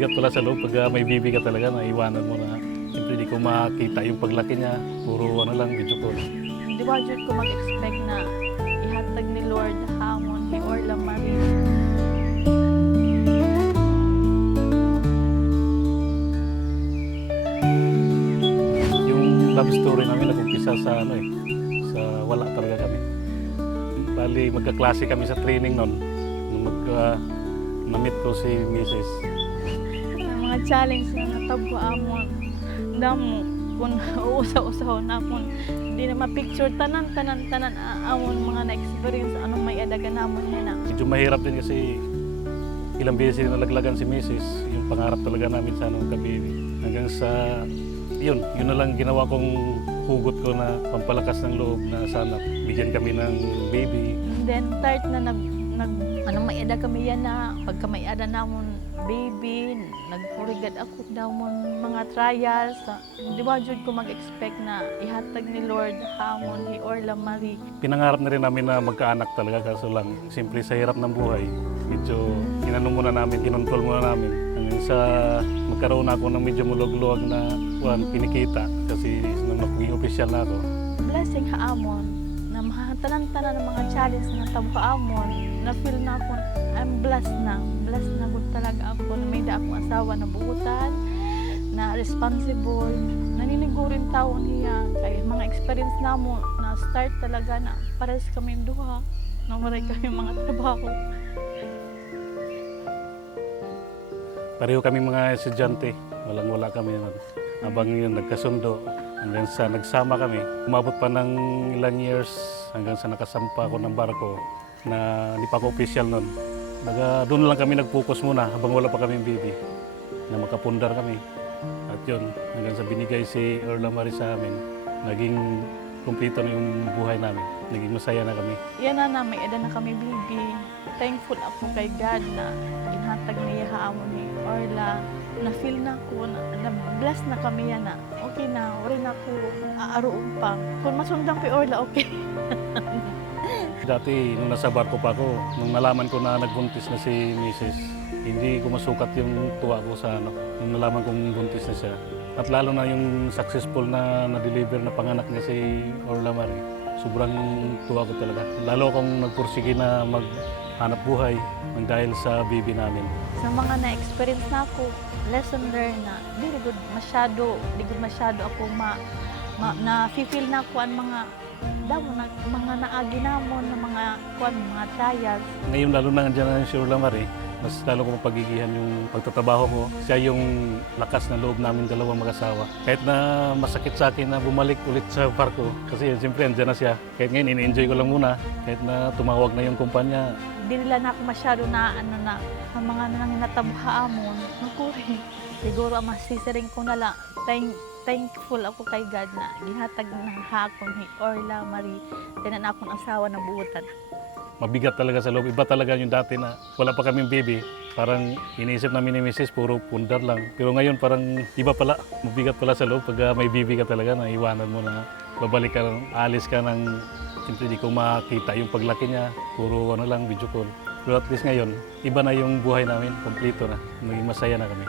mabigat pala sa loob pag may bibi ka talaga, naiwanan mo na. Siyempre di ko makita yung paglaki niya, puro ano lang, video call. Di ba dyan ko mag-expect na ihatag ni Lord hamon ni Orla Marie. Yung love story namin nag-umpisa sa sa wala talaga kami. Bali, magkaklase kami sa training noon. Nung na-meet ko si Mrs. Ang mga challenge na natabo amon. Damo kung uusaw-usaw na po. Hindi na ma-picture tanan amon mga na-experience anong may adaga namon niya na. Medyo mahirap din kasi ilang beses nalaglagan si Mrs. Yung pangarap talaga namin sa kababy. Hanggang sa yun na lang ginawa kong hugot ko na pampalakas ng loob na sana bigyan kami ng baby. And then start na anong may eda kami yan na pagka may eda namon baby, nagpurigad ako namon mga trials. Di ba jud ko mag-expect na ihatag ni Lord hamon ni Orla Marie. Pinangarap na rin namin na magkaanak talaga kaso lang simple sa hirap ng buhay. Medyo kinanong muna namin, kinontrol muna namin. Hanggang sa magkaroon ako ng medyo mulog-luwag na pinikita kasi nung naging opisyal na ako. Blessing haamon na mahatanan-tanan ng mga challenge na tabo haamon na feel na ako I'm blessed na good talaga ako na may da akong asawa na buutan na responsible naninigo rin taon niya kaya mga experience namo na start talaga na pares kami duha na maray kami mga trabaho. Pareho kami mga estudyante, walang-wala kami nun. Habang yun nagkasundo, hanggang sa nagsama kami. Umabot pa ng ilang years hanggang sa nakasampa ako ng barko na hindi pa ako official nun. Doon lang kami nag-focus muna habang wala pa kaming baby na makapundar kami. At yun, hanggang sa binigay si Orla Marie sa amin, naging kumpleto na yung buhay namin. Naging masaya na kami. Yan na may edad na kami baby. Thankful ako kay God na inhatag niya haamon ni Orla. Na-feel na ko na-bless na kami yan na okay na, wala na ako aaroon pa. Kung masundan kay Orla, okay. Dati, nung nasa barko pa ako, nung nalaman ko na nagbuntis na si Mrs., hindi ko masukat yung tuwa ko sa nung nalaman kong buntis na siya. At lalo na yung successful na na-deliver na panganak niya si Orla Marie. Sobrang tuwa ko talaga. Lalo akong nagpursige na maghanap buhay dahil sa baby namin. Sa mga na-experience na ako, lesson learned na di good masyado ako na-feel na ko ang mga mga naagi namon na mga trials. Ngayon lalo na nandiyan na si Orla Marie, mas lalo ko mapagigihan yung pagtatrabaho ko. Siya yung lakas na loob namin dalawang mag-asawa. Kahit na masakit sa akin na bumalik ulit sa barko, kasi siyempre nandiyan na siya. Kahit ngayon, ini-enjoy ko lang muna. Kahit na tumawag na yung kumpanya. Hindi nila na ako masyado na ang mga nanginatabuha amon. Nakuri. Siguro ang masisiring ko na lang. Thankful ako kay God na gihatag na hakon ni Orla Marie. Tinan akong asawa na buutan. Mabigat talaga sa loob. Iba talaga yung dati na wala pa kaming baby. Parang iniisip namin ni Mrs. puro pundar lang. Pero ngayon parang iba pala. Mabigat pala sa loob pag may baby ka talaga na iwanan mo na. Babalik ka, alis ka ng siyempre di ko makita yung paglaki niya. Puro ano lang, video call. Pero at least ngayon, iba na yung buhay namin. Kompleto na. Naging masaya na kami.